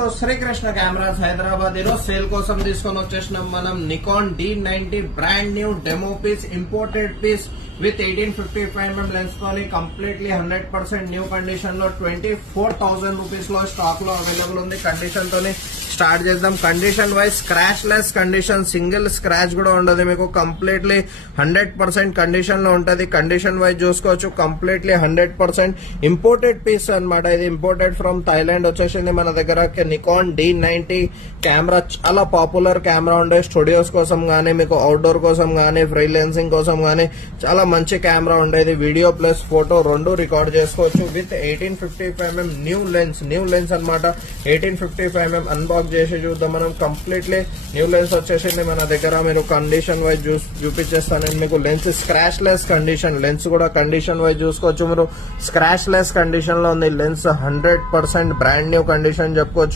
To Srikrishna cameras Hyderabad. ఈరోజు sale కోసం తీసుకొని వచ్చేసినాం మనం Nikon D90 brand new demo piece, imported piece with 1855mm lens తోని కంప్లీట్లీ 100% న్యూ కండిషన్ లో 24,000 రూపీస్ లో స్టాక్ లో అవైలబుల్ ఉంది. కండిషన్ తోని స్టార్ట్ చేద్దాం. Condition wise scratch less condition, single scratch కూడా ఉండదు మీకు. కంప్లీట్లీ 100% కండిషన్ లో ఉంటది. కండిషన్ వైజ్ చూసుకోవచ్చు, కంప్లీట్లీ 100% ఇంపోర్టెడ్ పీస్ అన్నమాట. ఇది ఇంపోర్టెడ్ ఫ్రమ్ థాయిలాండ్ వచ్చేసింది మన దగ్గర. నికాన్ D90 కెమెరా చాలా పాపులర్ కెమెరా ఉండే స్టూడియోస్ కోసం గానీ, మీకు అవుట్డోర్ కోసం గానీ, ఫ్రీలాన్సింగ్ కోసం గానీ చాలా మంచి కెమెరా ఉండేది. వీడియో ప్లస్ ఫోటో రెండు రికార్డ్ చేసుకోవచ్చు విత్ 1855mm న్యూ లెన్స్ అన్నమాట. 1855mm అన్బాక్స్ చేసి చూద్దాం మనం. కంప్లీట్లీ న్యూ లెన్స్ వచ్చేసింది మన దగ్గర. మీరు కండిషన్ వైజ్ చూపించేస్తాను నేను మీకు. Lens scratch less condition, lens కూడా కండిషన్ వైజ్ చూసుకోవచ్చు మీరు. స్క్రాచ్ లెస్ కండిషన్ లో ఉంది లెన్స్. 100% బ్రాండ్ న్యూ కండిషన్ చెప్పుకోవచ్చు.